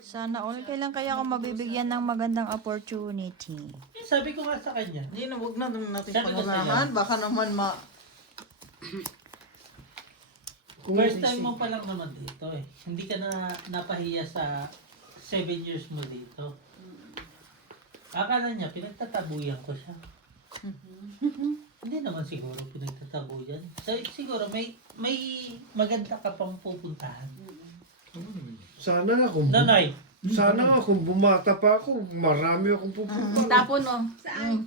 Sana all. Kailan kaya ako mabibigyan ng magandang opportunity? Sabi ko nga sa kanya. Hindi na, huwag na natin Sabi ko pangunahan. sa'yo. Baka naman First time mo pa lang naman dito eh. Hindi ka na napahiya sa 7 years mo dito. Akala niya, pinagtatabuyan ko siya. Hindi naman siguro pinagtatabuyan. So, siguro may maganda ka pang pupuntahan. Sana nga kung Nanay, sana nga kung bumata pa ako, marami akong pupunta. Tapon oh. Saan?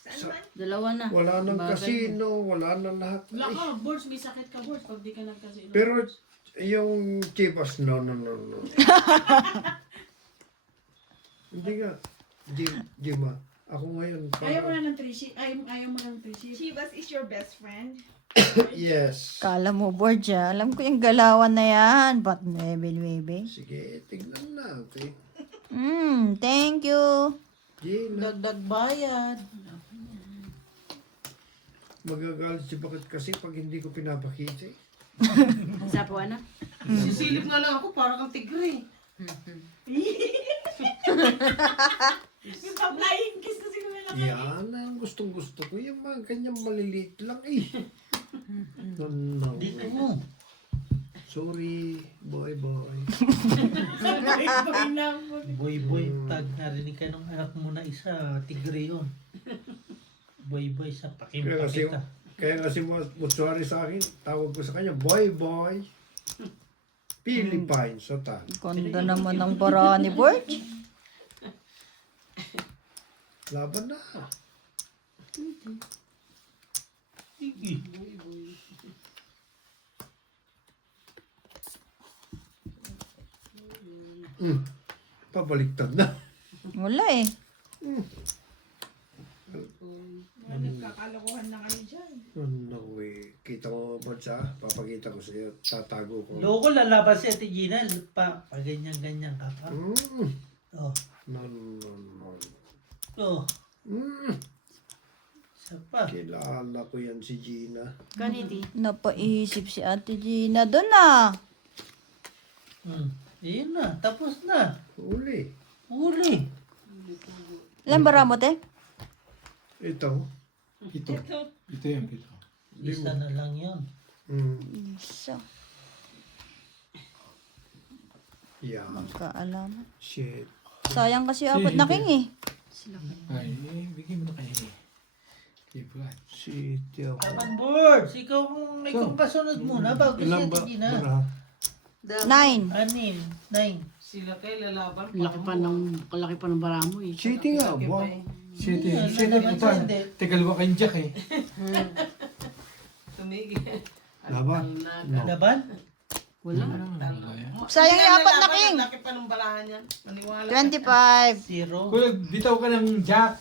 Saan man? Dalawa na. Wala nang Bagay casino, wala nang lahat. Wala Ay, ka, boards, may sakit ka, boards, pag di ka nagkasino. pero yung Chivas, no. Hindi nga. Di ma. Ako ngayon. Ayaw mo na ng 3 shift. Ayaw mo na ng 3 shift. Chivas is your best friend? Yes. Kala mo, board siya. Alam ko yung galawan na yan. Ba't nuebe? Sige, tignan natin. Thank you. Gina, dagdag bayad. magagalit si Bakit kasi pag hindi ko pinapakita eh. Sa po, ano? Sisilip nga lang ako para kang tigre. Yung pa-flying kiss kasi kami lang. Yan ang gustong gusto ko. Yung mga kanyang maliliit lang eh. No. dito mo. Sorry, boy. Sabay-sabay na po. Boy, pag narinig ka ng anak mo na isa, tigre yun. Boy, sa Kaya kasi, pakimpa kita. kaya kasi Mutsuari sa akin, tawag ko sa kanya, boy. Philippines, sa Ganda naman ng paraan ni board. Laban na. Sige. Pabaliktad na. Wala eh. Nagkakalokohan na kayo dyan. Ano eh, kita mo ba siya? Papakita ko sa iyo, tatago ko. Loko lalaban si Ate Gina, ganyan ka pa. Oh. No. Oh. Mm. Isa pa. Kilala ko yan si Gina. Ganiti. Napaisip si Ate Gina. Doon na. Ayun na, tapos na. Uli. Uli. Ilan ba ramot eh? Ito. Ito yan, ito. Isa na lang yun. Isa. Yeah. Magkaalaman. Shit. Sayang kasi apat na king eh. Ay, bigyan mo na kayo. Kay Brad. Si Tio. Tapan boards, ikaw kasunod muna bago si Ilan Ate ba? Gina. Bara? 9. 9. Sila kay lalaban. Kalaki pa ng bara mo eh. City nga ba? City Yan, po pa. hindi. Tegalwa kayong jack eh. Tumigil. Laban? No. Laban? Wala. Wala yan. Sayang yung apat na king. Laki pa ng barahan yan. Maniwala. 25. 0. Kung bitaw ka ng jack.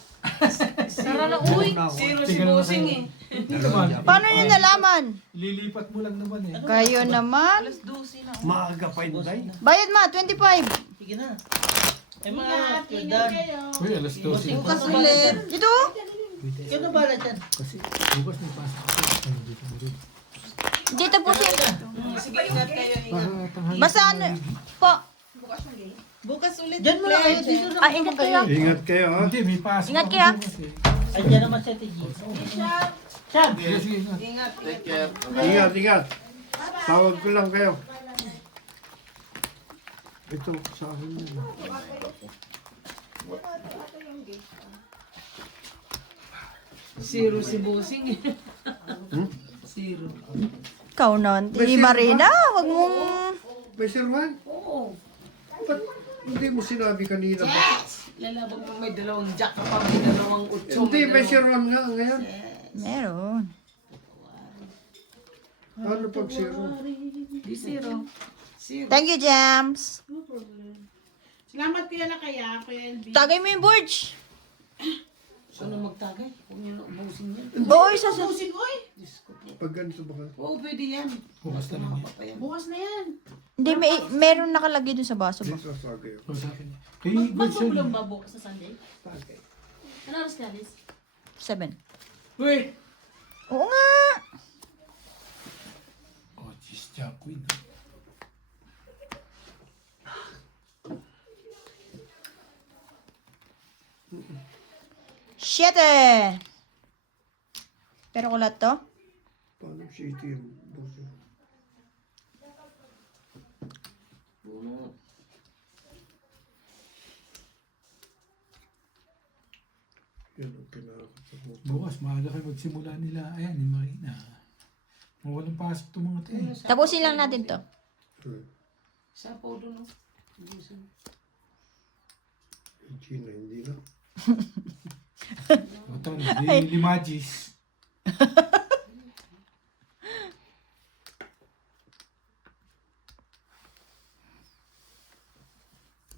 Sara na uy. Zero si Busing eh. Hindi naman. Paano nyo nalaman? Lilipat mo lang naman eh. Kayo naman. Alas 12 na. Maaga pa yun, day. Bayad ma, 25. Sige na. Ay mga Ingat Jordan. kayo. Uy, alas 12. Bukas ulit. Ito? Ikaw na bala dyan. Kasi bukas may pasok ako. Ay, dito mo rin. Dito po siya. Sige, ingat kayo. Ingat. Para tanghali. Basta ano po. Bukas ulit. Dyan mo na kayo. Dito na. Ah, ingat kayo. Ingat kayo, ha? Hindi, may pasok Ingat ako kaya. bukas eh. Andiyan naman si Ate G. Chad! Sige, sige, ingat. Ingat. Take care. Ingat. Tawag ko lang kayo. Ito, sa akin yun. Zero si Busing eh. Zero. Ikaw na, Auntie Marina. Huwag mong... May sirwan? Oo. Ba't hindi mo sinabi kanina ba? Lalabang mo may dalawang jack ka pa, may dalawang utso. Hindi, may sirwan nga ngayon. Meron. Ano pag sirwan? Di zero. Zero. Thank you, Jams. No problem. Salamat kuya na kaya, kuya LB. Tagay mo yung Burge. Ano magtagay? Huwag niyo na ubusin yan. Oo, isa sa... Busin, oy! Diyos ko po. Pag ganito ba ka? Oo, pwede yan. Bukas na lang yan. Papayan. Bukas na yan. Hindi, meron nakalagay dun sa baso ba? Dito sa sagay. O sa akin. Kay Gudson. Magpapulong ba bukas sa Sunday? Sagay. Ano oras ka, Liz? 7. Wait! Oo nga. Oh, jeez, Jack Queen. 7. Pero kulat to? Paano city yung boss? Bunot. Yan ang pinakatakot. Bukas, maaga kayo magsimula nila. Ayan, yung Marina. Walang pasok itong mga tayo. Tapusin lang natin to. Sapaw doon, no? Bilisan. Yung China, hindi na. Ito, daily magis.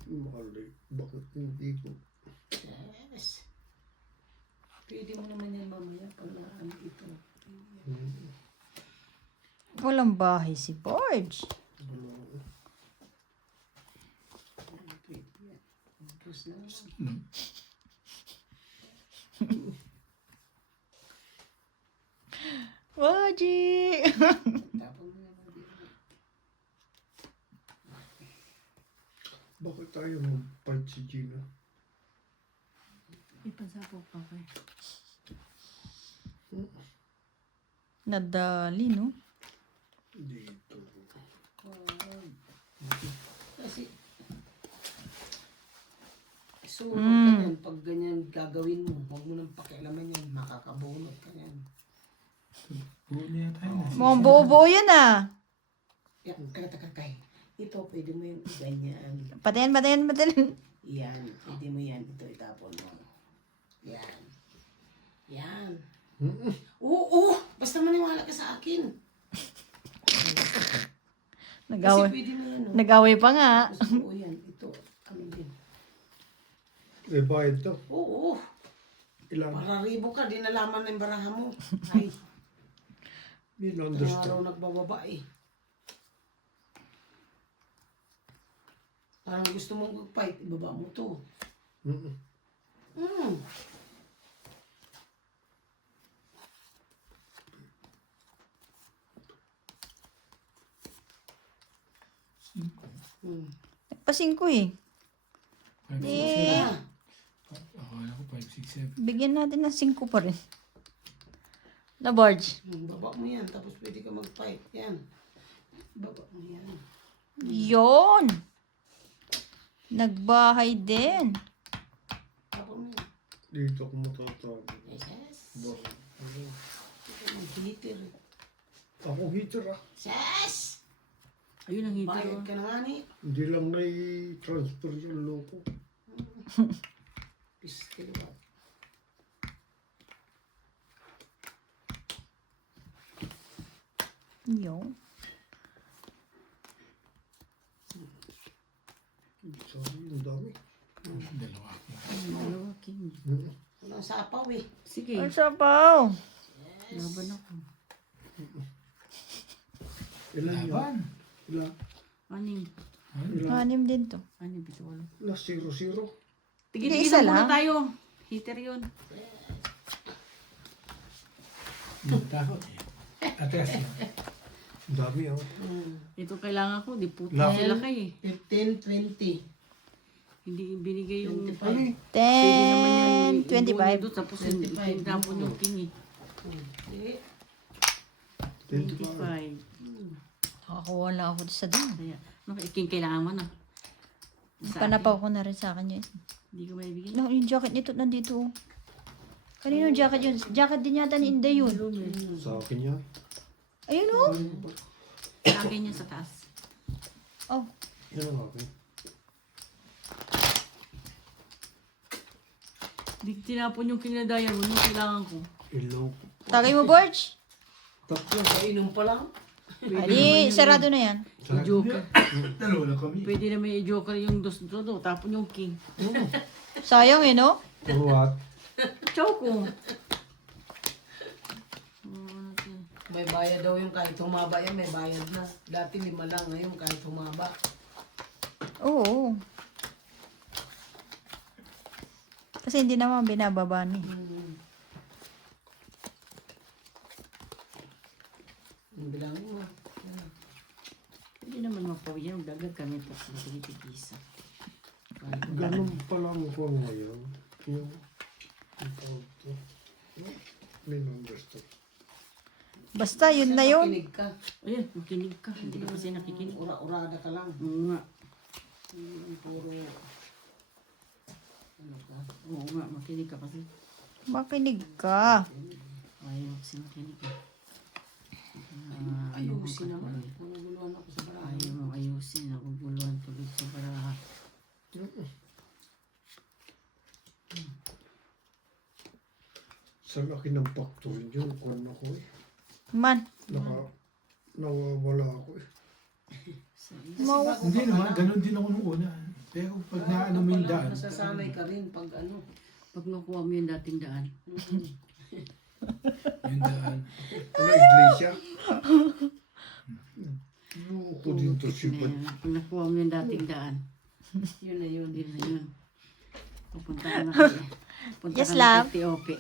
Makalay. Bakit hindi ko? Yes. Pwede mo naman yan mamaya pag ano ito. Walang bahay si Borge. Pwede yan. Tapos na. Borgie! Tapos mo naman dito. Bakit tayo mag-fight si Gina? Ipasapo pa ko. Nadali, no? Dito. Kasi sunog ka yan. Pag ganyan gagawin mo, huwag mo nang pakialaman yan. Makakabunot ka yan. Buo niya tayo. Mukhang buo-buo yan ah. Yan, kakay. Ito, pwede mo yung ganyan. Patayan. Yan, pwede mo yan. Ito, itapon mo. Yan. Yan. Oo, basta maniwala ka sa akin. Kasi Nag-away. pwede mo yan, no? Nag-away pa nga. Tapos, oo, yan. Ito, ano din. Eh, bayad to. Oo, Ilan? pararibo ka, di nalaman ng baraha mo. Ay, Hindi na araw understand. nagbababa eh. Parang gusto mong mag-fight, ibaba mo to. Mm-mm. Hmm. Hmm. Pasingko eh. 5, 6, 7. Yeah. Akala ko 5, 6, 7. Bigyan natin ng 5 pa rin. Na Borge. Baba mo yan, tapos pwede ka mag-fight. Yan. Baba mo yan. Yon. Nagbahay din. Tapos mo yan. Dito ako matatago. Yes. Bakit? Ito mag-heater. Ako heater ah. Yes! Ayun ang hito. Bayad ka na nga ni. Hindi lang na-transfer yung loko. Pistil ba? Yon. Sorry, ang dami. Dalawa. Dalawa, king. Mm-mm. Walang sapaw eh. Sige, Ang sapaw. laban ako. Ilan yun? Laban. Ilan? Anim. Ilan? 6 din to. Anim, pito walo. Na 0-0. Isa Tigil-tigil muna lang? tayo. Heater yun. Takot eh. Atas yun. Ang dami ah. Ito kailangan ko, di puto Laban. sila kayo eh. 15, 20. Hindi binigay yung... 25. Pwede naman yan. 10, 25. Doon, tapos 25. tinapon yung king eh. Eh, 25. 25. Nakakuha lang ako sa doon. Kaya, ano, king kailangan mo na. Panapaw ko na rin sa akin yun. Hindi ko maibigay. No, yung jacket nito nandito. Oh. Kanino jacket yun? Jacket din yata ni Inday yun. Sa akin yan. Ayun oh. Sa akin yan sa taas. Oh. Yan ang akin. Hindi tinapon yung king na diamond yung kailangan ko. Iloko. Tagay mo, Borge. Tatlo. kainom pa lang. Adi, sarado na yan. I-joker. Dalawa lang kami. Pwede na may i-joker yung dos do, tapon yung king. Sayang eh, no? For what? Choco. May bayad daw yung kahit humaba yan, may bayad na. Dati 5 lang, ngayon kahit humaba. Oo. Kasi hindi naman binababa ni. Ang bilangin mo. Pwede naman magpawin yan. Dagdag kami tapos nagigigisa. Ganun pa lang ko ngayon. Yung Ang tawag to. May numbers to. Basta, yun na yun. Makinig ka. Ayan, makinig ka. Hindi ka kasi nakikinig. Ura-urada ka lang. Oo nga. Puro... Ano ka? Oo nga, makinig ka kasi. Makinig ka. Ayaw kasi makinig ka. Ayusin naman. Manuguluhan ako sa barahan. Ayaw mo ayusin. Naguguluhan tuloy sa baraha. Sa laki ng factory yun, kung ako eh. Man. Nawawala ako eh. Hindi naman, ganun din ako nung una. Pero pag naano mo yung daan, Nasasanay ka rin pag ano. Pag nakuha mo yung dating daan. yung daan. Ano, iglesia? Loko din to si Na yan. Pag nakuha mo yung dating daan. Yun na yun. Yun na yun. Pupunta ka na kay... Punta Yes, ka na love. kay Tiope.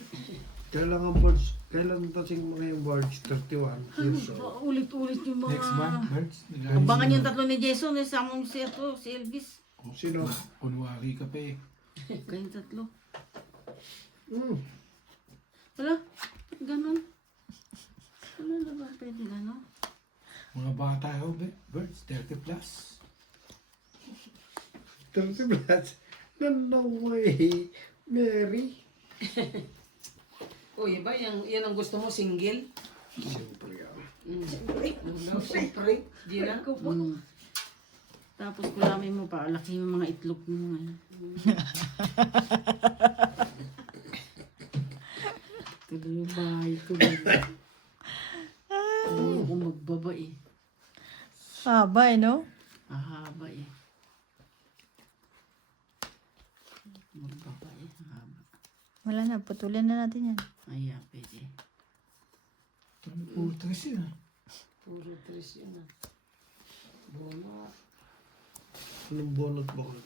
Kailan dating mga yung Barge 31 years old? Ulit-ulit yung mga... Next month, March. Abangan yung tatlo ni Jason. Sama mo si Elvis. Sino? Kunwari ka pa eh. Kayong tatlo. Hmm. Wala. Ba't ganun? Wala na ba pwede na, no? Mga bata ko, birds, 30 plus. 30 plus. No way. Mary. Uy, ba? Yan ang gusto mo, single? Siyempre yan. Siyempre. Di na. Tapos kulamin mo pa, laki yung mga itlog mo ngayon. Tuloy yung bahay ko. Tuloy ako magbaba eh. Haba eh, no? Ahaba eh. Magbaba eh, haba. Wala na, putulin na natin yan. Ay, pwede. Puro tres yun ah. Puro tres yun ah. Bono. Anong bonot ba ko?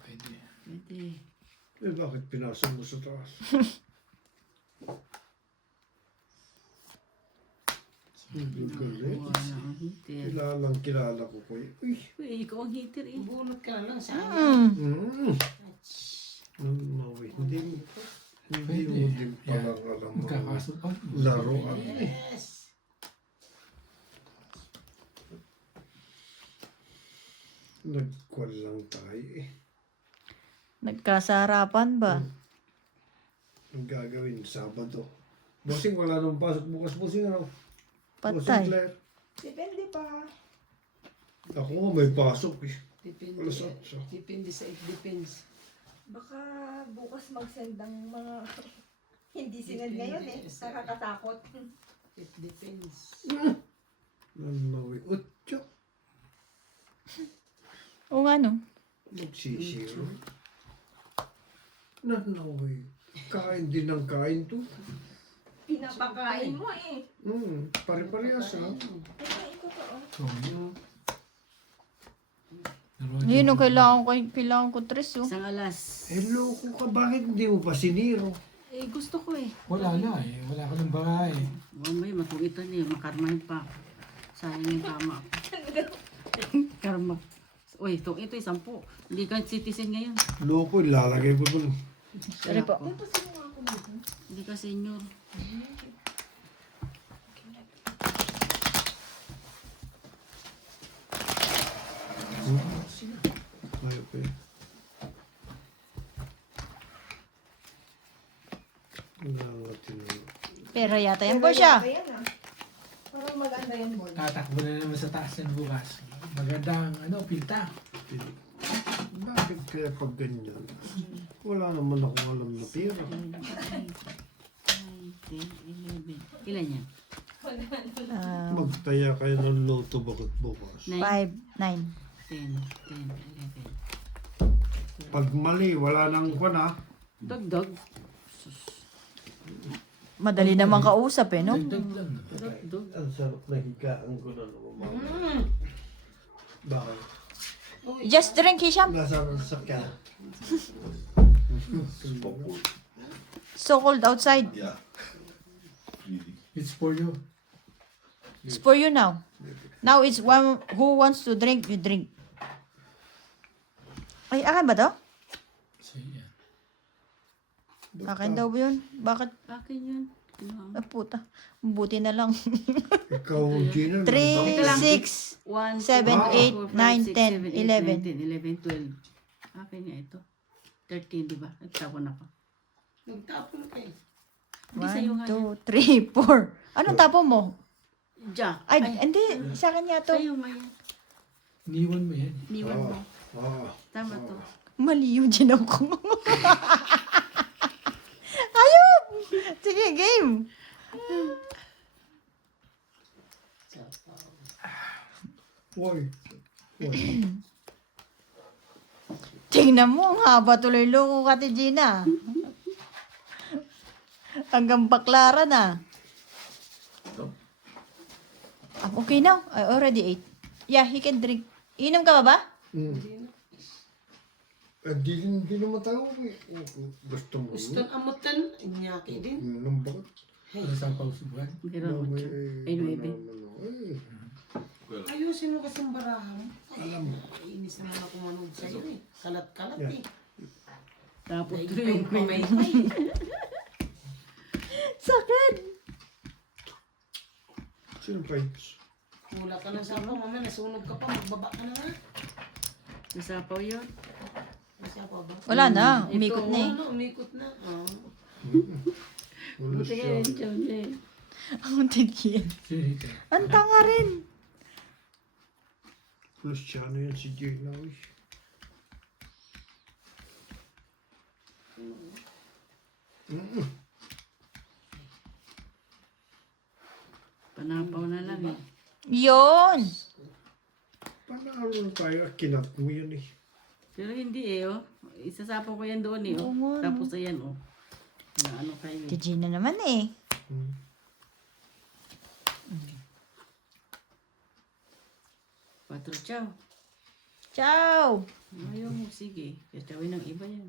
Pwede. Pwede. Eh, bakit pinasok mo sa taas? Hindi ko rin. Wala na ang heater. Kilala ko ko eh. Uy. Uy, ikaw ang heater eh. Bunot ka lang sa akin. Hindi Pwede. mo din palang alam mo. Magkakasupan. Laruan. Yes. Nagkwal lang tayo eh. Nagkasarapan ba? Ang gagawin, Sabado. Bossing, wala nang pasok bukas. Bossing, ano? Bossing Patay. Claire. Depende pa. Ako nga may pasok eh. Depende. Alas 8. Depende sa it depends. Baka bukas mag-send ang mga hindi sinend ngayon eh. Nakakatakot. It depends. Nanawi. Utyo. O nga, no? Nagsisiro. Nanawi. Kain din ng kain to. Pinapakain mo eh. Pare-parehas ha. Ay, totoo. Yun, no, kailangan ko tres, oh. Isang alas. Hello ko ka, bakit hindi mo pa siniro? Eh, gusto ko eh. Wala na eh. Wala ka ng bahay. Mamay, matugitan eh. Makarmahin pa ako. Sayang yung tama ako. Karma. Uy, ito 10. Hindi ka citizen ngayon. Loko, ilalagay ko dun. Sorry po. Hindi ka senior. Ayaw ko eh. Nangatin mo. Pera yata yan po siya. Kaya na. Parang maganda yan, boy. Tatakbo na naman sa taas ng bukas. Magandang pinta. Bakit kaya pag ganyan? Wala naman akong alam na pera. 9, 10, 11. Ilan yan? Magtaya kayo ng loto bakit bukas? 9, 5, 9. 10, 10, 11. Pag mali, wala nang kwan ha. Dagdag. Madali naman kausap eh, no? Dagdag lang. Dagdag. Ang sarap na higaan ko na naman. Bakit? Just drink, Hisham. Nasa sakya. So cold outside. It's for you. It's for you now. Now it's one who wants to drink, you drink. Ay, akin ba to? So, yan. Akin daw ba yun? Bakit? Akin yun. Kinuha mo. Ah, puta. Buti na lang. Ikaw, Gina. 3, 6, 1, 7, 8, 9, 10, 11. 11, 12. Akin nga ito. 13, di ba? Nagtapon ako. Nagtapon kayo. Hindi sa'yo 1, nga 2, 3, 4. Anong tapo mo? Jack. Ay, hindi. Sa akin nga to. Sa'yo mo yan. Iniwan mo yan. Iniwan mo. Tama to. Mali yung ginaw ko. Ayun! Sige, game. Uy. Tingnan mo, ang haba tuloy loko ka, Gina. Hanggang baklara na. Ah, okay now. I already ate. Yeah, he can drink. Inom ka ba ba? Di naman tayo. Gusto mo. Gusto amutan, inyaki din. Nung bakit? Ano sa pausubuhan? Meron mo. Ay, 9. Ayusin mo kasing barahan. Alam mo. Inis naman ako manood sa'yo eh. Kalat-kalat Yeah. eh. Tapos Daig ito pa yung yung pamay-pay. Sakit. Sino pa yun? Mula ka na sa ako, mamaya nasunog ka pa, magbaba ka na nga. nasapaw yun. Masya pa ba? Wala na. Umikot na eh. Ano, umikot na. Oh. Wala Buti siya. ka yun, eh. Ang tigil. Sino ito? Ang tanga rin. Plus siya na yan si Gina. Panapaw na lang eh. Yun. Panalo na tayo. Kinat mo yun eh. Pero hindi eh, oh. Isasapaw ko yan doon eh, oh. Oo nga, no. Tapos ayan, oh. Na ano kayo Si eh. Gina naman eh. Patro, chow. Ciao. Ayaw mo, sige. Kachawin ng iba yan.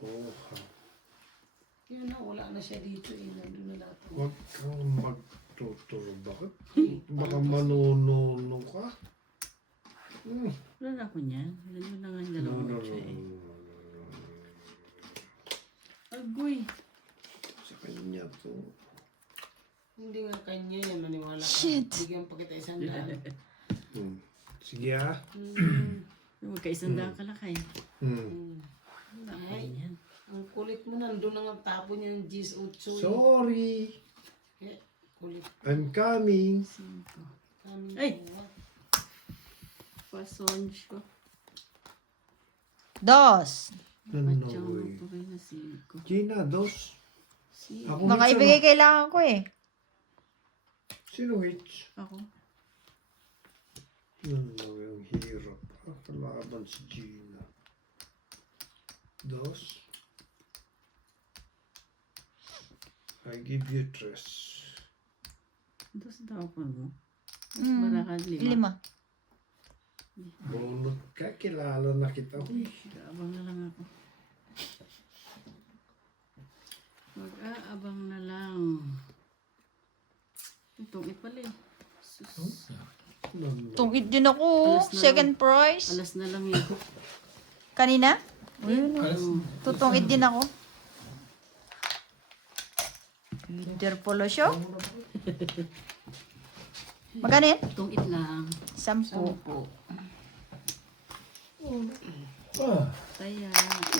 Oh, Yun na, wala na siya dito eh. Nandun na lahat. huwag kang magtuturo. Bakit? Baka manonono ka? Wala na ako niyan. Nandun na nga yung dalawang otso eh. Agoy. Sa kanya to. Hindi nga kanya yan, maniwala ka. Shit. Bigyan pa kita 100. Sige ah. Magkaisandaan ka lang kayo. Wala ko Ay. yan. Ang kulit mo, nandun na nga tapo niya yung G's 8. Sorry. Kulit. I'm coming. Kami. Ay! Pasonj ko. Dos. Ano Patsang mo eh. pa kayo na 5. Gina, dos. Ako Baka Mitch, ibigay ano? kailangan ko eh. Sino Mitch? Ako. Ano yung hirap. Kalaban si Gina. Dos. I give you tres. Ito sa tapon mo. Mm, Wala ka 5. 5. Bunot ka, kilala na kita. Uy. Mag-aabang na lang ako. Mag-aabang na lang. Itong pala eh. Sus. Tungkit din ako. Alas na Second prize. Alas na lang yun. Kanina? Alas, Tutungit din ako. Peter Polo Show. Magkano yan? Itong lang. 10. Po. Taya.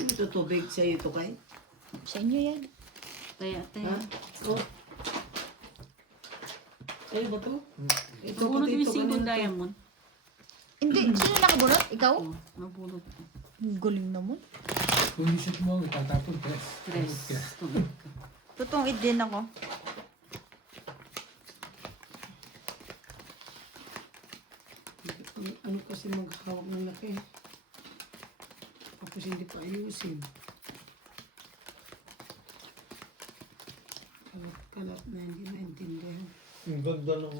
Ito tubig sa'yo ito kay? Sa inyo yan. Taya, taya. Oh. Sa'yo ba to? Ito Nabunot pati yung ito single ganun. diamond. Hindi. Sino nakabunot? Ikaw? Oh, nabunot ko. Galing naman. kung isip mo, itatapon, tres. Tres. Itong ka. Tutungit din ako. Ano kasi maghawak ng laki? Tapos hindi pa ayusin. Kalat na hindi naintindihan. Ang ganda ng...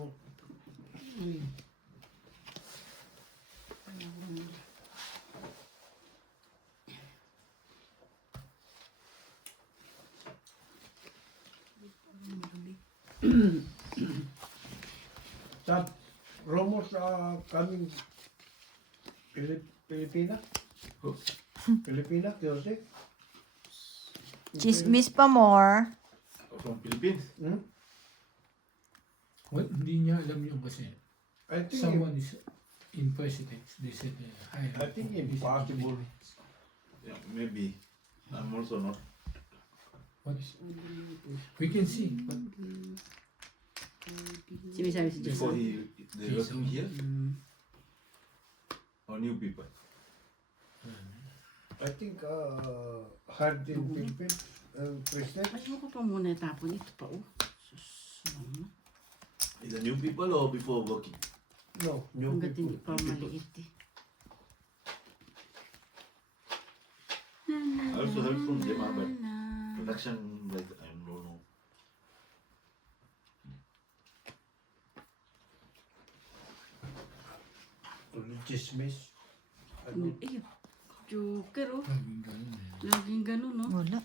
Sa Romos, kaming Pilipina? Pilipina, Jose? Chismis pa more. From Philippines. Hmm? Well, hindi niya alam yung kasi. I think, Someone is in presidents. They said, hi. I think impossible. Yeah, maybe. I'm also not. What is, we can see. But Sinasabi si Before Jason. they working here, or new people. I think hard in Philippines, president. Ay, mo ko pa muna tapon ito pa, oh. Sus, ano? Is it new people or before working? No, new Hanggat people. hindi pa maliit eh. I also heard from them, but production, like, I don't know. Chismis. Ano? Ay, joker, oh. laging ganun eh. Laging ganun, no? Wala.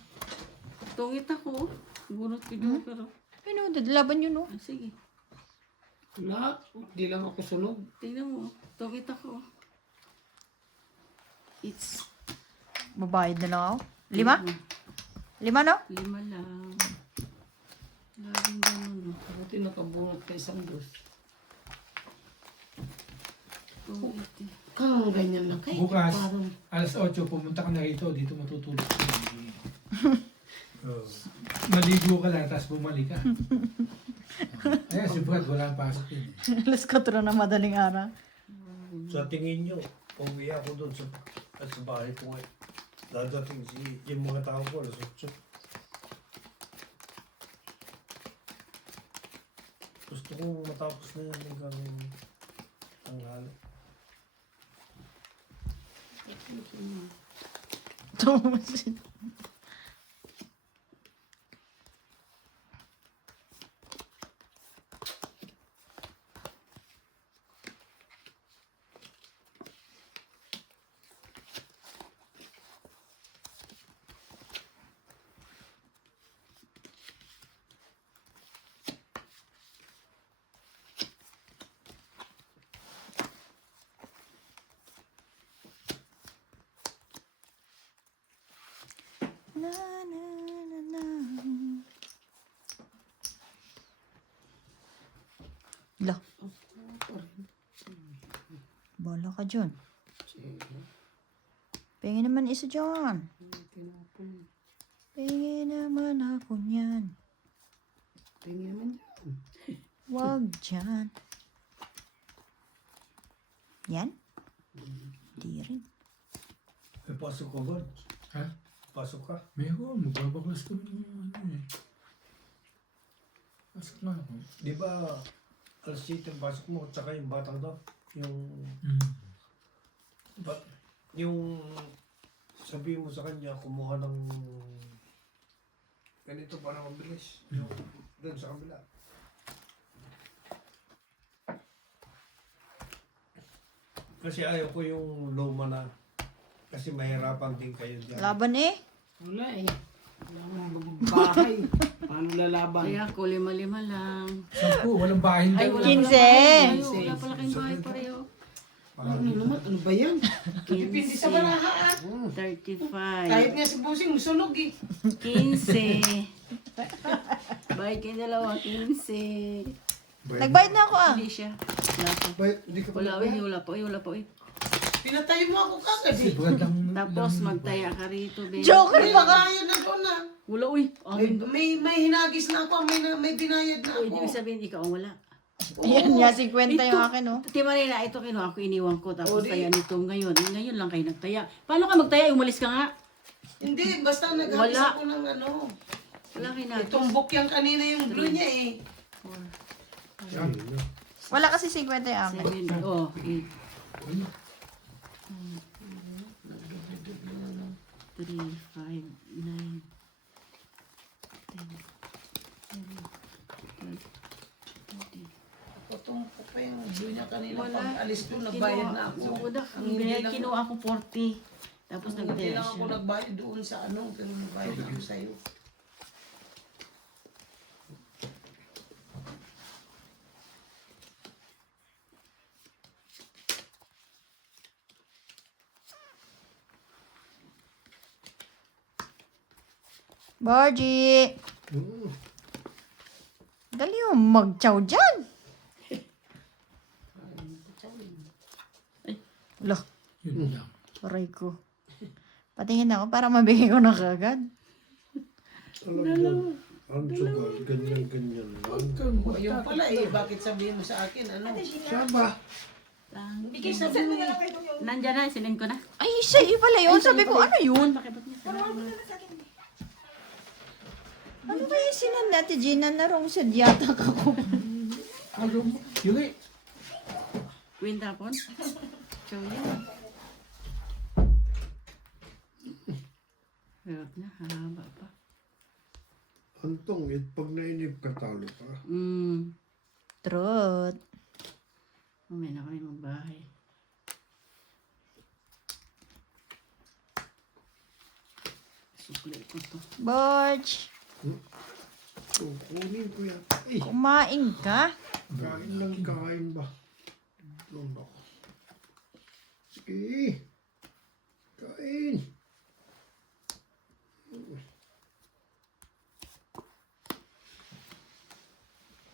Tungit ako, oh. Bunot ko joker, oh. Ano, laban yun, oh. Ah, sige. Wala. Di lang ako sunog. Tingnan mo, oh. Tungit ako, oh. It's Babayad na lang ako. 5? 5, no? 5 lang. Laging ganun, oh. Buti nakabunot ka isang dos. Tungit, eh. Kang ganyan lang kayo. Bukas, Parang alas 8, pumunta ka na rito. Dito matutulog ka. Oh. Maligo ka lang, tapos bumalik ka. Ayan, si Brad, wala ang pasok yun. Alas 4 na madaling araw. Sa tingin nyo, uwi ako doon sa bahay ko eh. Dadating yung mga tao ko, alas 8. Gusto ko matapos na yan hanggang tanghali. Na, na, na, na. Lah. Bala ka dyan. Pengen naman isa dyan. Pengen naman ako niyan. tingin naman dyan. Wag dyan. Yan? Di rin. May pasok ko ba? Ha? Pasok ka? Meron, magbabaklas ko ng ano eh. Pasok na ako. Di ba, alas 7 yung pasok mo, tsaka yung bata daw, yung, yung sabihin mo sa kanya, kumuha ng ganito para mabilis, yung doon sa kabila. Kasi ayaw ko yung luma na, kasi mahirapan din kayo dyan. Laban eh. Wala eh. Wala akong bahay. Paano lalaban? Kaya ako, 5 lang. 10, walang bahay Ay, dyan. wala 15. pala kayo. Wala pala kayong bahay pareho. Ano naman? Ano ba yan? Depende sa baraha ah. 35. Kahit nga si Busing sunog eh. 15. Bayad kayo dalawa, 15. Nagbayad na ako ah. Hindi siya. Wala pa. Hindi ka pa Wala, uy, wala pa, uy, wala pa, uy. Pinatay mo ako kagad Si eh. Brad lang. Tapos magtaya ka rito, be. Joker May pa ka. binayad na doon na. Wala, uy. May hinagis na ako. May binayad na Uy, ako. ibig sabihin, ikaw ang wala. Yan nga, 50 yung akin oh. Ate Marina, ito kinuha ko, iniwan ko. Tapos O, di. taya nito ngayon. Ngayon lang kayo nagtaya. Paano ka magtaya? Umalis ka nga. Hindi, basta naghagis Wala. ako ng ano. Wala kayo na. Itumbok yan kanina yung blue niya eh. Wala kasi 50 yung akin. 7, oh, 8. 3, 5, 9, 10, 11, 12, Tutumpok pa yung blue niya kanina. Wala. Pag alis ko, nagbayad na ako. Ang hindi lang, Kinuha ko 40. Tapos hindi nagtaya lang ako siya. nagbayad doon sa ano, pero nagbayad ako sa'yo. Borgie! Mm. Dali mo mag-chow dyan. Loh, Yun lang. aray ko. Patingin ako para mabigay ko na kagad. Alam niyo, ang sugal, ganyan lang. Yung pala eh, bakit sabihin mo sa akin, ano? Siya ba? Bigay sabihin mo eh. Nandyan na, sinend ko na. Ay, siya pala yun. Sabi ko, ano yun? Pakibot niya. Ano kaya sinan natin, Gina? Narong sadyata ka ko. Ano mo? Yung eh. Queen tapon. Chow yan. Hirap na, haba pa. Antong, pag nainip ka, talo ka. Truth. Mamaya na kami magbahay. Sukli ko to. Borge, So, kunin ko yan. Ay, kumain ka? kain lang kain ba? Doon ako. Sige. Kain.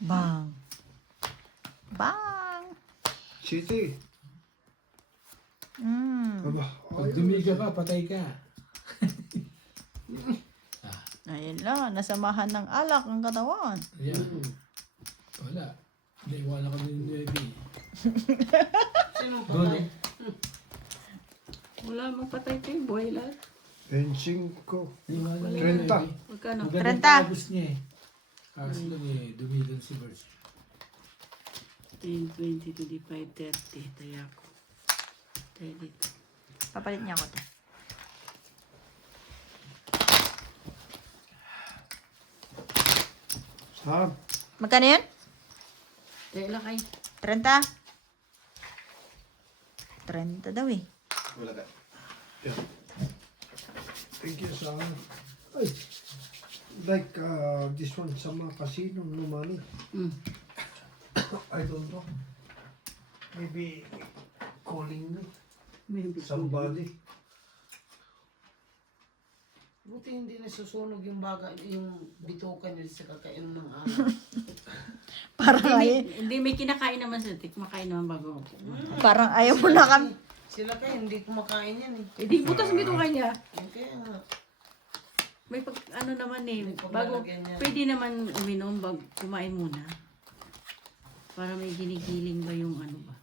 Bang. Bang. City. Aba, Pag dumiga ka, patay ka. Ayun lang, nasamahan ng alak ang katawan. Ayan. Wala. Naiwala ko ng 9. Sinong Doon patay? Wala magpatay kayo, buhay lahat. fencing ko. Naiwala ng 30. Magkano? Maganda tapos niya eh. Kaso lang eh, dumigan si Birds. 10, 20, 25, 30. Taya ko. Tayo dito. Papalit niya ako to. Ha? Magkano yun? Tayo lang kayo. 30? 30 daw eh. Wala ka. Thank you, sir. Ay, like this one sa mga casino, no money. I don't know. Maybe calling me. Maybe. Somebody. Buti hindi nasusunog yung baga, yung bitukan nyo sa kakainom ng anak. Parang Hindi, may kinakain naman sa tik. Kumakain naman bago. parang ayaw mo na kami. Sila kayo, hindi kumakain yan eh. Eh, di butas ang bitukan niya. Kaya nga. May pag, ano naman eh, May bago, paglalagyan niya. pwede naman uminom, kumain muna. Para may ginigiling ba yung ano ba.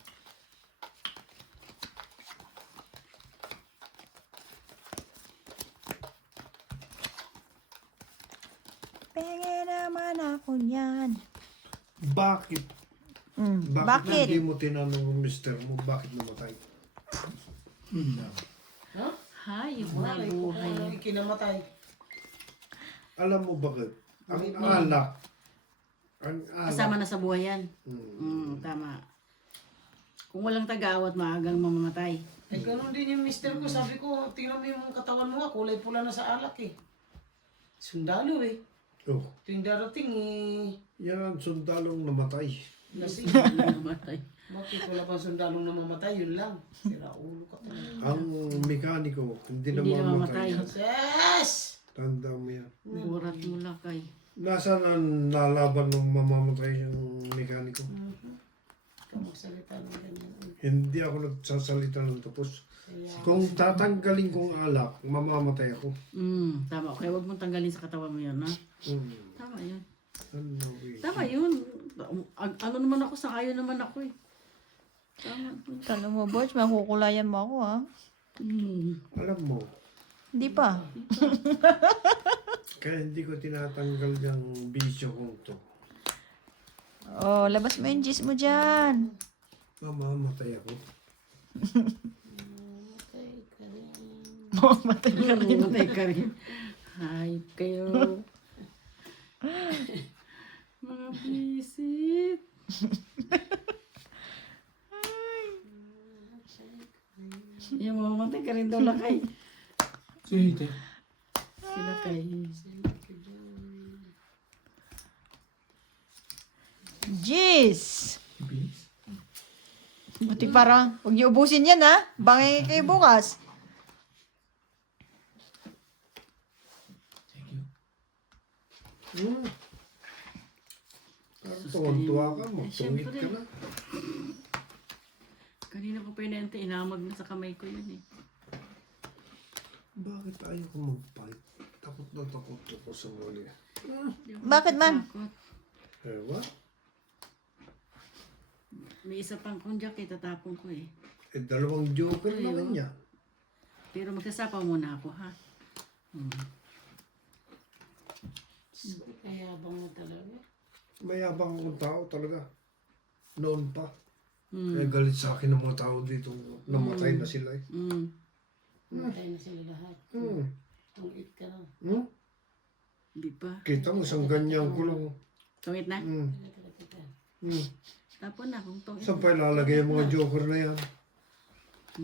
Penge naman ako niyan. Bakit? Bakit? Hindi mo tinanong ng mister mo bakit namatay? Yun lang. Hayop na Malay ko kung buhay. ano yung kinamatay. Alam mo bakit? Ang alak. Ang alak. Kasama na sa buhay yan. Hmm. Tama. Kung walang tagawat, maagang mamamatay. Eh, ganun din yung mister ko. Sabi ko, tingnan mo yung katawan mo nga, kulay pula na sa alak eh. Sundalo eh. Oh, Ito yung darating eh. yan ang sundalong namatay. Lasing. Mamamatay. Bakit wala pang sundalong namamatay? Yun lang. Sira ulo ka talaga. Ang mekaniko, hindi Hindi na namamatay. mamatay. Yes! Tanda mo yan. Burat mo lakay. Nasaan ang nalaban ng mamamatay yung mekaniko? Ikaw magsalita ng ganyan. Hindi ako nagsasalita ng tapos. Kaya, Kung tatanggalin kong alak, mamamatay ako. Tama. Kaya huwag mong tanggalin sa katawan mo yun, ha? Hmm. Tama yun. Ano eh. Tama yun. Ano naman ako, sa ayon naman ako eh. Tama. Tanong mo, Borge, makukulayan mo ako ha. Alam mo, Hindi pa. kaya hindi ko tinatanggal yung bisyo kong to. Oh, labas mo yung gis mo dyan. Mamamatay ako. Mamatay ka rin. Matay ka rin. Hayop kayo. Mga bisit. Yung mamamatay ka rin daw lakay. Sige. Sila kay. Gis! Bilis. Buti parang, huwag niyo ubusin yan ha. Bangay kayo bukas. Thank you. Tuwan-tuwa ka, Eh, magtungit syempre. ka na. Kanina ko pa inente, inamag na sa kamay ko yun eh. Bakit ayaw ko mag-fight? Takot na takot ako sa muli. Di ako Bakit, man? natatakot. Ewan. May isa pang konjak eh, tatapon ko eh. Eh, dalawang joker Ayun. naman niya. Pero magsasapaw muna ako ha. Kaya bang na talaga? Mayabang akong tao talaga. Noon pa. Mm. Kaya galit sa akin ng mga tao dito. Namatay na sila eh. Mm. Matay na sila lahat. Hmm. Tungit ka na. Hmm? Di pa. Kita mo, isang ganyan ko lang. Tungit na? Hmm. Hmm. Tapon na kung tungit. Saan pa ilalagay yung mga joker na yan?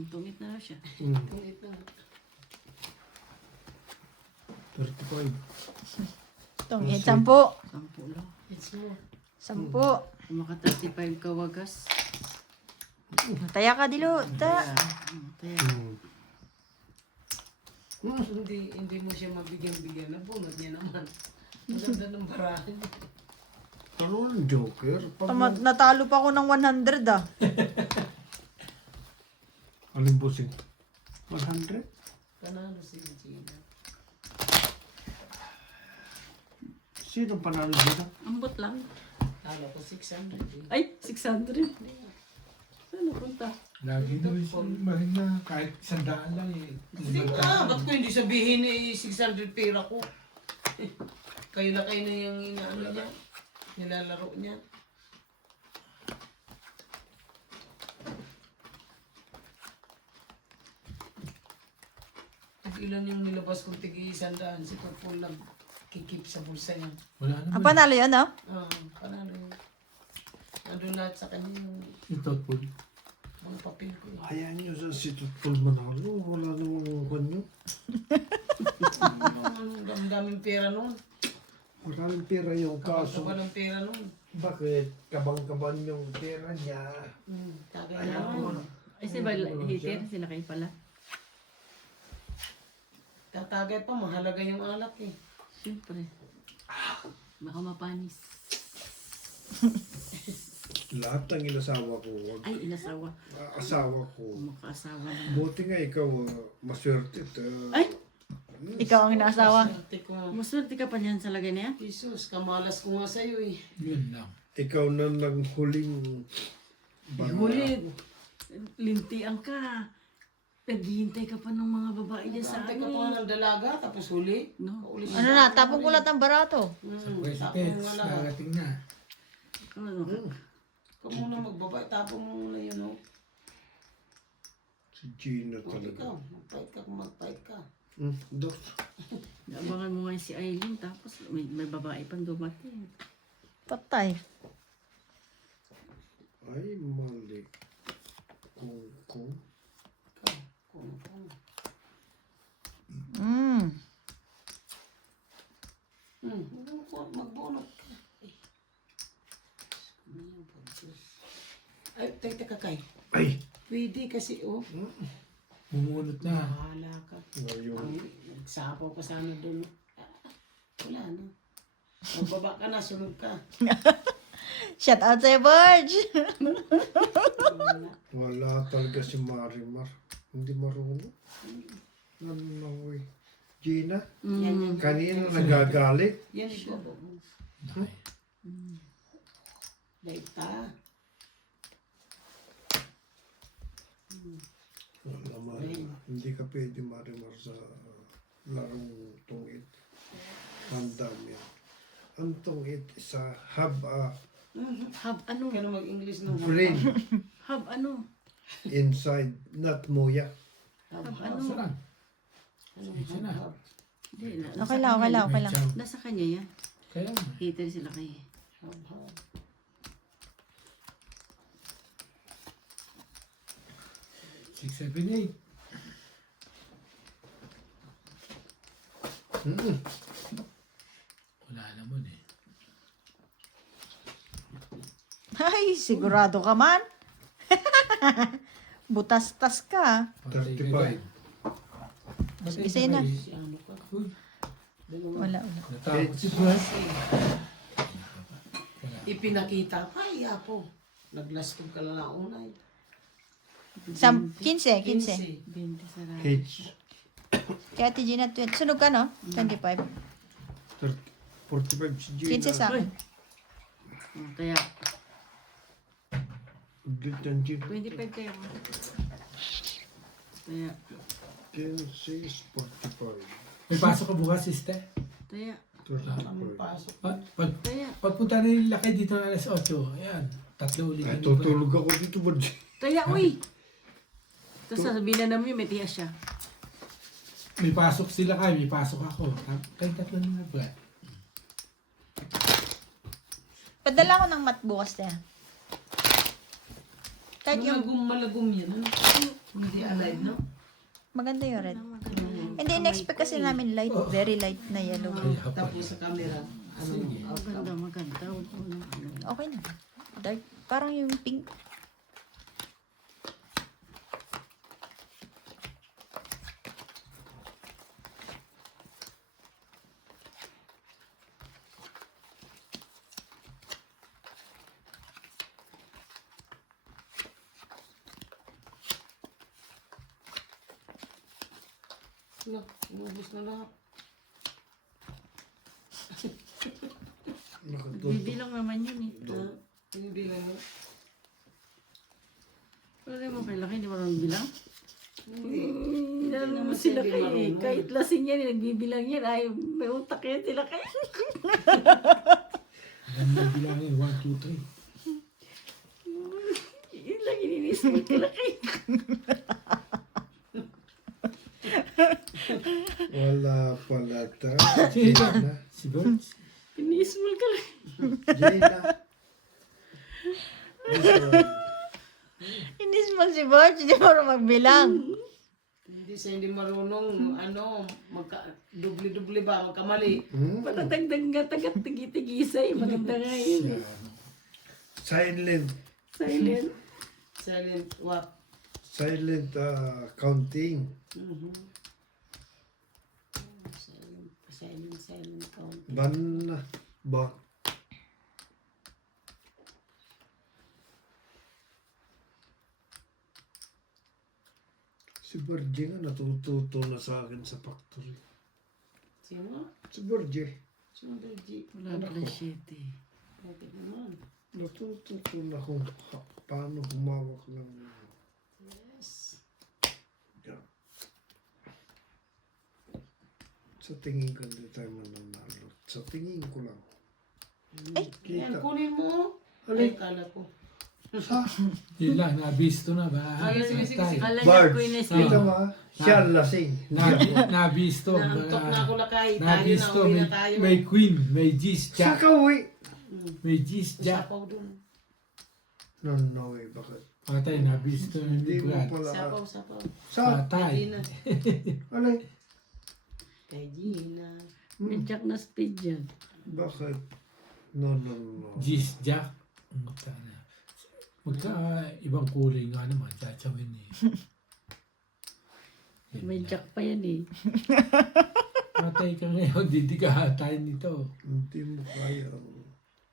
Tungit na raw siya. Hmm. Tungit na. 35. Itong 10. 10 lang. It's more. 10. Kung maka 35 ka wagas. Taya ka, dilo. Ta. Kaya, Hmm. Hindi mo siya mabigyan-bigyan na bunot niya naman. Ang ganda ng barahan. Ano ang joker? Natalo pa ako ng 100 ah. Anong busing? 100? Panalo si Gina. Sino panalo dito? ambot lang. Talo ko 600 eh. Ay, 600. Saan napunta? Lagi daw yung mahal na kahit 100 lang eh. Hindi ka, ba't ko hindi sabihin eh 600 pera ko? Kayo na yung inaano niya. Nilalaro niya. Ilan yung nilabas kong tigi-100, si Purple lang kikip sa bulsa niya. Wala Ang naman. panalo yun, no? Panalo yun. Nandun lahat sa kanya yung Ito po. mga papel ko. Eh. Hayaan nyo sa si Tutol Manalo. Wala namang kanyo. Ang daming pera noon. Maraming pera yung kaso. Kabang ng pera noon. Bakit? Kabang-kaban yung pera niya. Tagay Ayaw na. mo. Ay, si Hater, sila kayo pala. Tatagay pa, mahalaga yung alak eh. Siyempre. Baka mapanis. Lahat ng inasawa ko, Ay, inasawa. asawa ko. Makaasawa na. Buti nga ikaw, maswerte. Ay! Ikaw ang inaasawa. Swerte ko nga. Maswerte ka pa niyan sa lagay na yan? Jesus, kamalas ko nga sa'yo eh. Yun lang. Ikaw na lang huling Huli. Lintian ka. Naghihintay ka pa ng mga babae dyan sa Sante ka ano pa nga ng dalaga, tapos huli. No. Kauli Ano na, tapong ko lahat ng barato. Sa Tapong presidents, nga lahat. darating na. Ano ka? Ikaw muna magbabay, tapong mo muna yun oh. si Gina O, talaga. ikaw, magpait ka. Dos. Abangan mo nga si Aileen tapos may babae pang dumating. Patay. Ay, mali. Kung. Ikaw, kung. Magbunot ka. Ay, teka kay. Ay! Pwede kasi oh. Bumunot na. Bahala ka. Ngayon. Nagsapaw ka sana doon. Wala na. Magbaba ka na, sunod ka. Shout out sa'yo, Borge. Wala talaga si Marimar. Hindi marunong. Ano na, uy. Gina, Yan. kanina nagagalit. Yan ito. Laita. Wala Marimar. Hindi ka pwede Marimar sa larong tungit. Handam yan. Ang tungit sa hab Hab ano? Kaya mag-English ng brain Hab ano? inside, not moya. Hab Sa ano? lang. Isa na. Hindi, Okay lang, okay lang, okay lang. Nasa kanya yan. Kaya nga. Hater sila kay. 6, 7, 8. Wala naman eh. Ay, sigurado ka man. Butas-tas ka. Patay ka 35. dyan. Isa na. Ano ka? Uy, Wala, wala. natakot si Brad. Wala. ipinakita. Ay, yapo. Naglaskog ka lang unay. 15. 15. 20 sa lahat. H. Kaya Ate Gina, sunog ka no? 25. 45 si Gina. 15 sa akin. Kaya, Ulit ang Gina. 25 kayo. Kaya, 10, 6, 45. May pasok ka bukas, sister? kaya, Ang 35. pasok. kaya, Pagpunta na yung lakay dito na alas 8, ayan, 3 ulit. Ay, tutulog ako dito ba? kaya, uy! Tapos sasabihin na namin, may tiyak siya. May pasok sila kayo, may pasok ako. Kayo 3 na ba? Padala ko ng mat bukas na yan. Kahit yung Malagum yan. Ano? Hindi alive, no? maganda yung red. Hindi, in-expect kasi namin light, very light na yellow. Tapos sa camera. Ano? Maganda, maganda. Huwag mo na, ano. Okay na. Dark, parang yung pink. Umubos na lahat. Bibilang naman yun eh. Hindi lang. Wala mo kay laki, hindi marunong bilang. Hindi. Hindi naman sila hindi kay, marunong. kahit lasing yan, nagbibilang yan, ay may utak yan sila kay. Ganda bilangin, 1, 2, 3. Yun lang ininis mo kila kay. Wala pala tayo. Si Gina. Si Birds. Ininis mo ka lang. Gina. This one. Inismal si Bart, hindi mo magbilang. Hindi siya hindi marunong, ano, dubli-dubli ba, magkamali. Patatagdag nga tagat tigi-tigisay. Maganda nga yun eh. Silent. Silent. Silent what? Silent counting. Silent count. Ban ba? Si Berje nga natututo na sa akin sa factory. Sino? Si Berje. Sino Bergie? Wala pala 7. Bakit naman? Natututo na kung paano humawak ng... Yes. Yeah. Sa tingin ko hindi tayo mananalo. Sa tingin ko lang. Ay! Yan, Kita. kunin mo. Alin? Ay, kala ko. Yun lang, nabisto na ba? Sige. Kala niya Bards. ko yun eh. Kita ba? Siya lasing. Nabisto. Naantok na ako lakay. Tayo na, Nabisto, uwi may, na tayo. may queen, may G's Sa jack, kawi. may G's jack. Sapaw dun. No way. Bakit? Patay, nabisto na Hindi ni mo Brad. pala. Sapaw. Sa? Patay. Gina. Alay? Kay Gina. May jack na speed yan. Bakit? No. G's jack. Ibang kulay nga naman, tsachawin eh. Yun May lang. jack pa yan eh. Patay ka ngayon, didigahatayin nito. Hindi mo kaya ang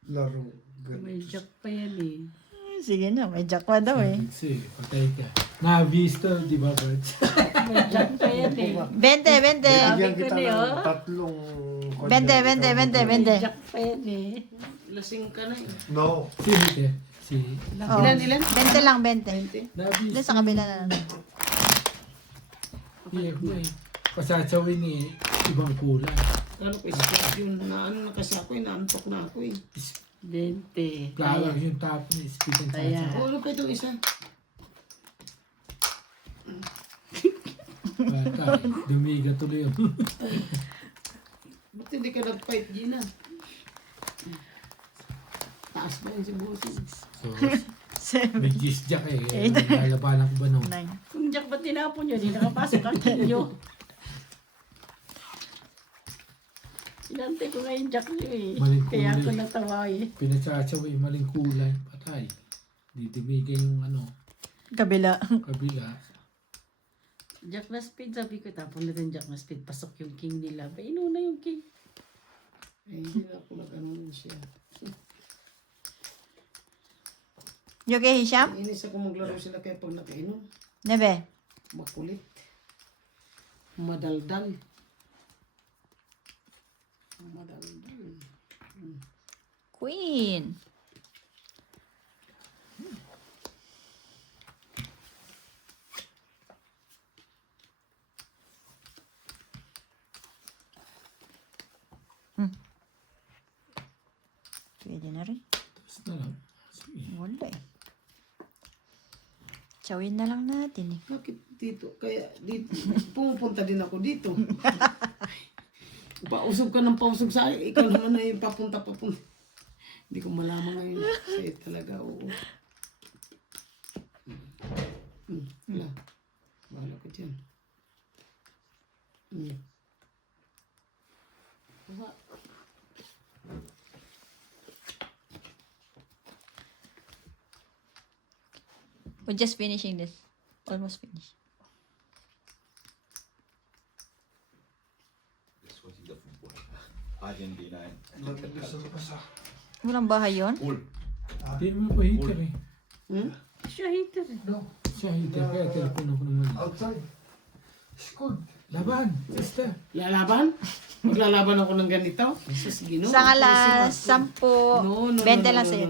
larong May ganito. jack pa yan eh. Sige na, may jack pa daw eh. Kasi, patay ka. Nabisto, di ba, Bert? May jack pa yan eh. 20. Bigyan Sabi kita ko na yun. ng tatlong... 20. May jack pa yan eh. Lasing ka na eh. No. Si Hite, si... Oh. Ilan? 20 lang, 20. Nabisto. Doon sa kabila na naman. Iyak mo eh. Pasachawin eh, ibang kulay. Ano ko, sport yun. Naano na kasi ako eh. Naantok na ako eh. 20. Plawag yung tapon eh, speed and Kaya. chachaw. Ano pa itong isa? Patay, dumiga tuloy yun. Ba't hindi ka nag-fight, Gina? Taas ba yun si Bossing? So, may G's jack eh. Lalabanan ko ba nung? 9. Kung jack ba tinapon nyo, di nakapasok ang kinyo. Inantay ko nga yung jack nyo eh. Maling Kaya kulay. ako natawa eh. Pinachachaw eh, maling kulay. Patay. Didimiga yung ano, Kabila. kabila. Jack na speed, sabi ko, tapon natin jack na speed. Pasok yung king nila. Ba, inuna yung king. Eh, hindi na ako nag-ano siya. You okay, Hisham? Inis ako maglaro sila kaya pag nakainom. Nebe? Makulit. Madaldal. Madaldal. Queen. Pwede na rin. Tapos na lang. Sige. Wala eh. Tsawin na lang natin eh. Bakit dito? Kaya dito, pumupunta din ako dito. Pausog ka ng pausog sa akin. Ikaw naman na yung papunta. Hindi ko malaman ngayon. Sa'yo talaga, oo. Wala. Bahala ka dyan. Baba. We're just finishing this. Almost finished. This was the football. Argentina. Naganda sa labas ah. Walang bahay yun? Cool. Hindi mo pa heater eh. Siya hater eh. Siya heater. Kaya telepono ko naman. Outside. School. Laban. Basta. Lalaban? Maglalaban ako ng ganito? Jesus, Ginoo. Isang alas, 10, 20 lang sa iyo.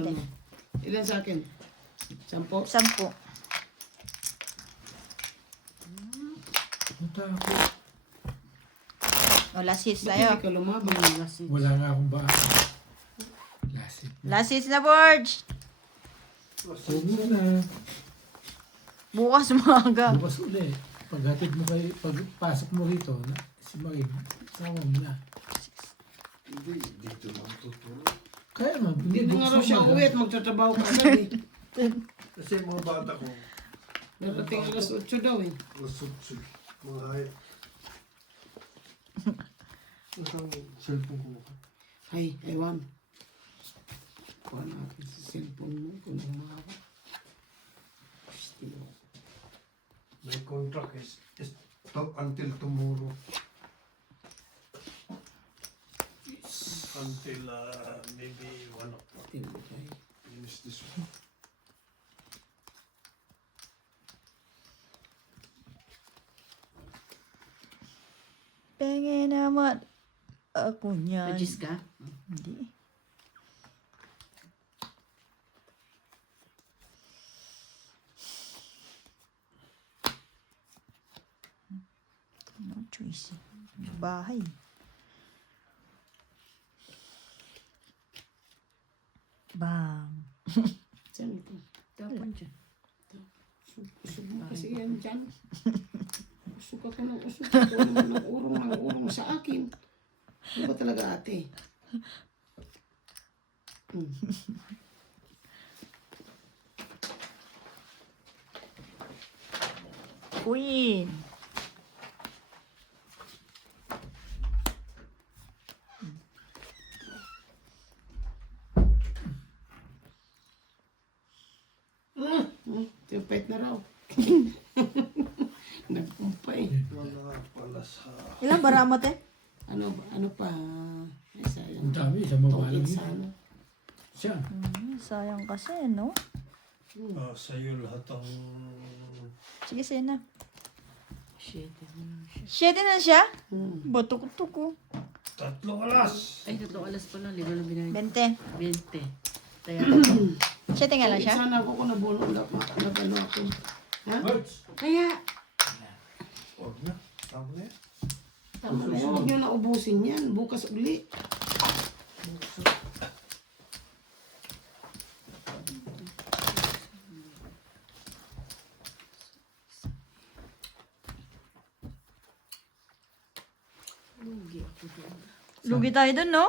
Ilan sa akin? 10? 10. Natakot. O, last hits Ba't tayo. hindi ka lumabang? Wala nga akong ba. Lasit. Last hits na, Borge. Huwag na. Bukas umaga. Bukas ulit. Paghatid mo kayo, pagpasok mo rito, si Marig, sawa mo na. Hindi, dito lang tuturo. Kaya nga, Hindi na nga raw siya uwi at magtatrabaho ka agad eh. Kasi mga bata ko, Narating alas 8 daw eh. masutsug. Mga hayat. Isang cellphone ko. Ay, ewan. Kuha natin sa cellphone mo kung humawak. Still. My contract is until tomorrow. Until maybe 1 o'clock. Finish this one. Pengen naman ako niyan. Najis ka? Hindi. No choice. Bahay. Bang. Saan ito? Tapon dyan. Usog mo kasi yan dyan. Usog ako ng usog. Ako naman ng urong sa akin. Ano ba talaga ate? Queen. Tipait na raw. Nagkumpay. Wala pala sa... Ilang baramot eh? Ano pa? Ay, sayang. Ang dami, sa mabalang Tungkit yun. sa ano. Siya. Sayang kasi, no? sa'yo lahat ang... Sige, sige na. Shit. 7 na siya? Hmm. Batok-tok. 3 alas! Ay, 3 alas pa lang. Ligo lang binayad. 20. 20. Kaya, 7 nga lang siya? Sana ako kung nabulong nag-ano ako. Ha? kaya, Huwag na. Tama na yan. Tama na yan. Huwag nyo na ubusin yan. Bukas uli. lugi ako doon. Lugi tayo dun, no?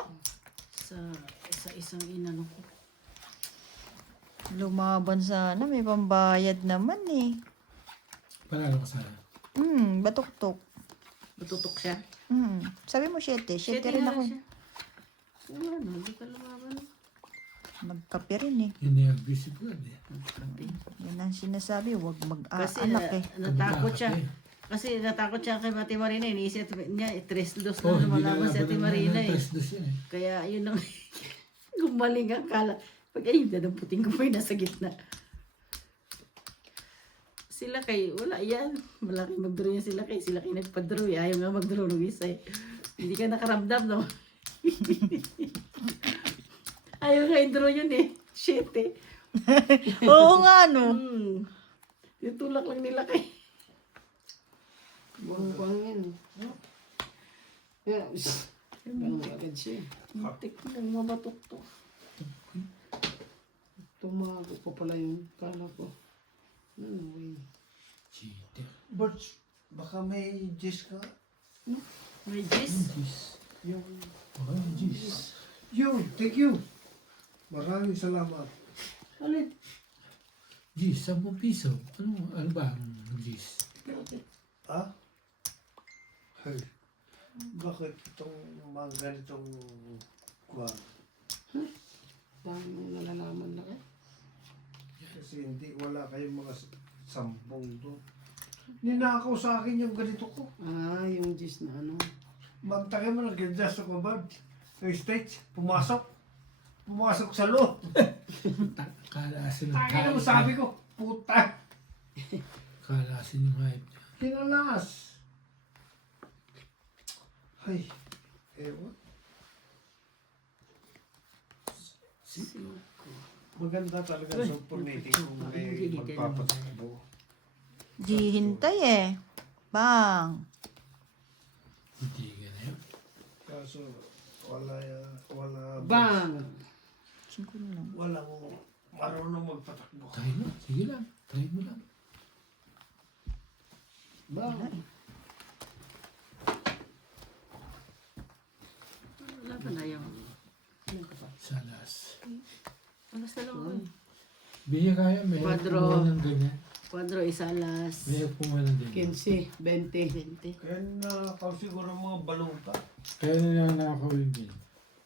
Sa isang inano ko. Lumaban sana. May pambayad naman eh. Panalo ka sana. Batok-tok. Matutok siya. Sabi mo 7. 7 Shit, rin nga ako. siya. Wala na, hindi ka lumaban. Nagkape rin eh. Inervous si Brad eh. Kape. Yan ang sinasabi. Huwag Kasi mag-aanak eh. natakot siya. Kabata Kasi natakot siya kay Ate Marina. Iniisip niya, 3-2 na Oh, hindi lumalaban si Ate Marina eh. 3-2 yan eh. Kaya yun ang gumaling ang kala. Pag ayun, dadamputin ko pa yung nasa gitna. Sila kay, wala yan. Malaki mag-draw yan sila kay. Sila kay nagpa-draw eh. Ayaw nga mag-draw ng isa eh. Hindi ka nakaramdam, no? Ayaw nga i-draw yun eh. Shit eh. Oo nga, no. Yung tulak lang nila kay. Buang-buang yan. Yeah. Bang agad siya. Tik lang mabatok to. Tumago pa pala yung kala ko. Ano eh. Cheater. Birds, baka may gist ka? May gis. Yung, Oh, jeez. yun, thank you. Maraming salamat. Alin? Jeez, 10 piso. Ano ba ang jeez? Ah? Hey, bakit itong mga ganitong kwan? Dami mong nalalaman na ka. Kasi hindi, wala kayong mga sampung doon. Ninakaw sa akin yung ganito ko. Ah, yung gis na ano. Magtagay mo nag-adjust sa kabad. Sa stage, pumasok. Pumasok sa loob. Kalasin ng Tangin mo sabi ko, puta. Kalasin ng hype. Kinalas. Ay, ewan. Maganda talaga sa puniting kung may magpapatakbo. Di hintay eh. Bang. Hindi ka na yun. Kaso, wala Bang! walang marunong magpatakbo. Try mo. Sige lang. Try mo lang. Bang! Wala pa na yung. Salas. Wala sa loob. Biya kaya, may Kwadro. kumuha ng ganyan. Kwadro, isalas. May kumuha ng ganyan. 15, 20. 20. Kaya nakakaw siguro mga balungka. Kaya na lang nakakawin din.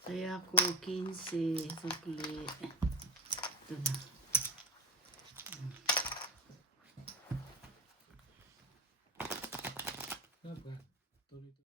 Kaya ko 15. Sukli. Ito na.